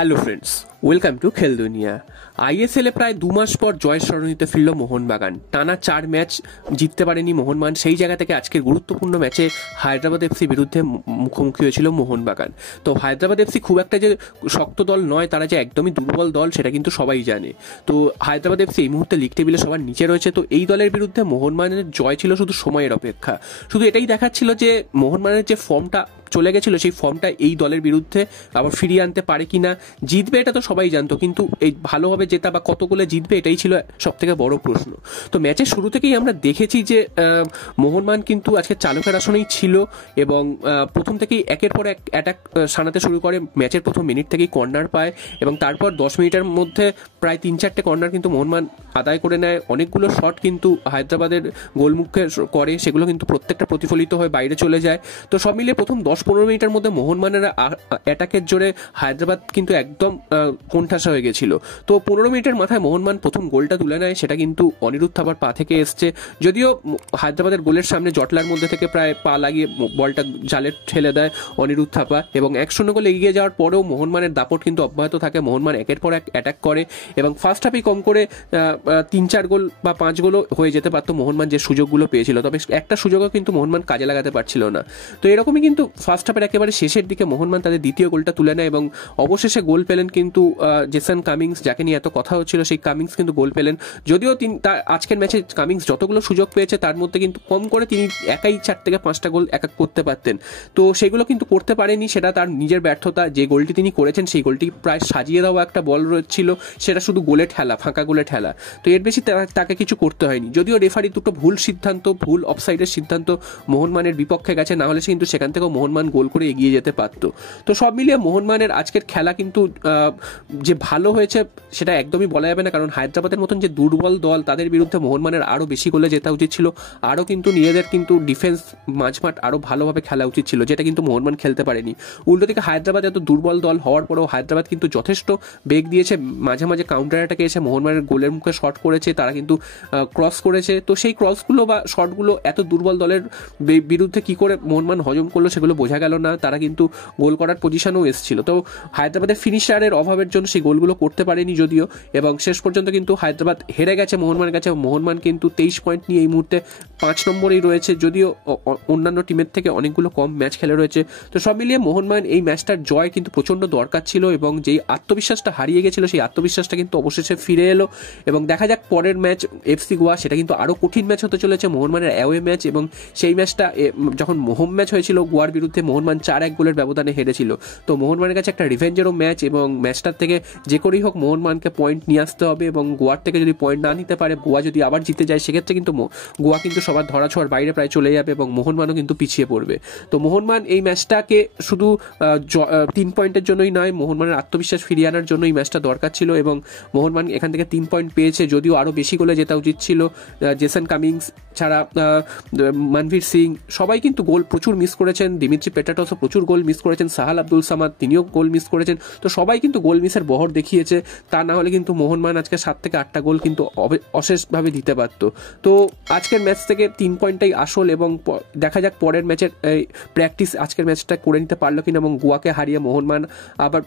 Hello friends, welcome to খেল দুনিয়া। আইএসএলে প্রায় 2 মাস পর জয়ের সরণিতে ফিরল মোহনবাগান। টানা 4 ম্যাচ জিততে পারেনি মোহনবাগান। সেই জায়গা থেকে আজকের গুরুত্বপূর্ণ ম্যাচে হায়দ্রাবাদ এফসি বিরুদ্ধে মুখোমুখি হয়েছিল মোহনবাগান। তো হায়দ্রাবাদ এফসি খুব একটা যে শক্ত দল নয়, তারা যে একদমই দুর্বল দল সেটা কিন্তু সবাই জানে। তো হায়দ্রাবাদ এফসি এই মুহূর্তে লিগ টেবিলে সবার নিচে রয়েছে। তো এই দলের বিরুদ্ধে মোহনবাগানের জয় ছিল শুধু সময়ের অপেক্ষা। শুধু এটাই দেখাচ্ছিল যে মোহনবাগানের যে ফর্মটা চলে গেছিল সেই ফর্মটা এই দলের বিরুদ্ধে আবার ফিরিয়ে আনতে পারে কিনা। জিতবে এটা তো সবাই জানতো, কিন্তু এই ভালোভাবে জেতা বা কত গোলে জিতবে এটাই ছিল সব থেকে বড় প্রশ্ন। তো ম্যাচের শুরু থেকেই আমরা দেখেছি যে মোহনবাগান কিন্তু আজকে চালকের আসনেই ছিল এবং প্রথম থেকেই একের পর এক অ্যাটাক সানাতে শুরু করে। ম্যাচের প্রথম মিনিট থেকেই কর্নার পায় এবং তারপর 10 মিনিটের মধ্যে প্রায় 3-4টে কর্নার কিন্তু মোহনবাগান আদায় করে নেয়। অনেকগুলো শট কিন্তু হায়দ্রাবাদের গোলমুখে করে, সেগুলো কিন্তু প্রত্যেকটা প্রতিফলিত হয়ে বাইরে চলে যায়। তো সব মিলিয়ে প্রথম 10-15 মিনিটের মধ্যে মোহনবাগানের অ্যাটাকের জোরে হায়দ্রাবাদ কিন্তু একদম কোণঠাসা হয়ে গেছিল। তো 15 মিনিটের মাথায় মোহনবাগান প্রথম গোলটা তুলে নেয়, সেটা কিন্তু অনিরুদ্ধ থাপার পা থেকে এসছে। যদিও হায়দ্রাবাদের গোলের সামনে জটলার মধ্যে থেকে প্রায় পা লাগিয়ে বলটা জালে ঠেলে দেয় অনিরুদ্ধ থাপা এবং 1-0 গোলে এগিয়ে যাওয়ার পরেও মোহনবাগানের দাপট কিন্তু অব্যাহত থাকে। মোহনবাগান একের পর এক অ্যাটাক করে এবং ফার্স্ট হাফেই কম করে 3-4 গোল বা 5 গোলও হয়ে যেতে পারতো মোহনবাগান যে সুযোগগুলো পেয়েছিল। তবে একটা সুযোগও কিন্তু মোহনবাগান কাজে লাগাতে পারছিল না। তো এরকমই কিন্তু ফার্স্ট হাফের একেবারে শেষের দিকে মোহনবাগান তাদের দ্বিতীয় গোলটা তুলে নেয় এবং অবশেষে গোল পেলেন কিন্তু জেসন কামিংস, যাকে নিয়ে এত কথা হচ্ছিল সেই কামিংস কিন্তু গোল পেলেন। যদিও তার আজকের ম্যাচে কামিংস যতগুলো সুযোগ পেয়েছে তার মধ্যে কিন্তু কম করে তিনি একাই 4 থেকে 5টা গোল একা করতে পারতেন। তো সেগুলো কিন্তু করতে পারেনি, সেটা তার নিজের ব্যর্থতা। যে গোলটি তিনি করেছেন সেই গোলটি প্রায় সাজিয়ে দেওয়া একটা বল রয়েছিল, সেটা শুধু গোলে ঠেলা, ফাঁকা গোলে ঠেলা। তো এর বেশি তাকে কিছু করতে হয়নি। যদিও রেফারি দুটো ভুল সিদ্ধান্ত, ভুল অফসাইডের সিদ্ধান্ত মোহনবাগানের বিপক্ষে গেছে, না হলে কিন্তু সেখান থেকেও মোহনবাগান গোল করে এগিয়ে যেতে পারতো। তো সব মিলিয়ে মোহনবাগানের আজকের খেলা কিন্তু যে ভালো হয়েছে সেটা একদমই বলা যাবে না, কারণ হায়দ্রাবাদের মতন যে দুর্বল দল তাদের বিরুদ্ধে মোহনবাগানের আরও বেশি গোলে জেতা উচিত ছিল। আরও কিন্তু নিজেদের কিন্তু ডিফেন্স মাঝমাঠ আরও ভালোভাবে খেলা উচিত ছিল, যেটা কিন্তু মোহনবাগান খেলতে পারেনি। উল্টো দিকে হায়দ্রাবাদ এত দুর্বল দল হওয়ার পরেও হায়দ্রাবাদ কিন্তু যথেষ্ট বেগ দিয়েছে, মাঝে মাঝে কাউন্টার অ্যাটাকে এসে মোহনবাগানের গোলের মুখে শট করেছে, তারা কিন্তু ক্রস করেছে। তো সেই ক্রসগুলো বা শটগুলো এত দুর্বল দলের বিরুদ্ধে কি করে মোহনবাগান হজম করলো সেগুলো বোঝা গেল না। তারা কিন্তু গোল করার পজিশনেও এসেছিল। তো হায়দ্রাবাদের ফিনিশারের অভাবের জন্য সেই গোলগুলো করতে পারেনি যদিও, এবং শেষ পর্যন্ত কিন্তু হায়দ্রাবাদ হেরে গেছে মোহনবাগানের কাছে। মোহনবাগান কিন্তু 23 পয়েন্ট নিয়ে এই মুহূর্তে 5 নম্বরেই রয়েছে, যদিও অন্যান্য টিমের থেকে অনেকগুলো কম ম্যাচ খেলে রয়েছে। তো সব মিলিয়ে মোহনবাগান এই ম্যাচটার জয় কিন্তু প্রচণ্ড দরকার ছিল এবং যেই আত্মবিশ্বাসটা হারিয়ে গেছিল সেই আত্মবিশ্বাসটা কিন্তু অবশেষে ফিরে এলো। এবং দেখা যাক পরের ম্যাচ এফসি গোয়া, সেটা কিন্তু আরও কঠিন ম্যাচ হতে চলেছে, মোহনবাগানের অ্যাওয়ে ম্যাচ। এবং সেই ম্যাচটা যখন হোম ম্যাচ হয়েছিল গোয়ার বিরুদ্ধে, মোহনবাগান 4-1 গোলের ব্যবধানে হেরেছিল। তো মোহনবাগানের কাছে একটা রিভেঞ্জেরও ম্যাচ এবং ম্যাচটার থেকে যে করেই হোক মোহনবাগানকে পয়েন্ট নিয়ে আসতে হবে। এবং গোয়ার থেকে যদি পয়েন্ট না নিতে পারে, গোয়া যদি আবার জিতে যায়, সেক্ষেত্রে কিন্তু গোয়া কিন্তু সবার ধরাছোঁয়ার বাইরে প্রায় চলে যাবে এবং মোহনবাগানও কিন্তু পিছিয়ে পড়বে। তো মোহনবাগান এই ম্যাচটাকে শুধু 3 পয়েন্টের জন্যই নয়, মোহনবাগানের আত্মবিশ্বাস ফিরিয়ে আনার জন্য এই ম্যাচটা দরকার ছিল এবং মোহনবাগান এখান থেকে 3 পয়েন্ট পেয়েছে। যদিও আরও বেশি গোলে জেতা উচিত ছিল। জেসন কামিংস ছাড়া মনভীর সিং সবাই কিন্তু গোল প্রচুর মিস করেছেন। দিমিত্রি পেটাটসও প্রচুর গোল মিস করেছেন। সাহাল আব্দুল সামাদ তিনিও গোল মিস করেছেন। তো সবাই কিন্তু গোল মিসের বহর দেখিয়েছে। তা না হলে কিন্তু মোহনবাগান আজকে 7 থেকে 8টা গোল কিন্তু অশেষভাবে দিতে পারতো। তো আজকের ম্যাচ থেকে 3 পয়েন্টটাই আসল এবং দেখা যাক পরের ম্যাচের প্র্যাকটিস আজকের ম্যাচটা করে নিতে পারলো কিনা এবং গোয়াকে হারিয়ে মোহনবাগান আবার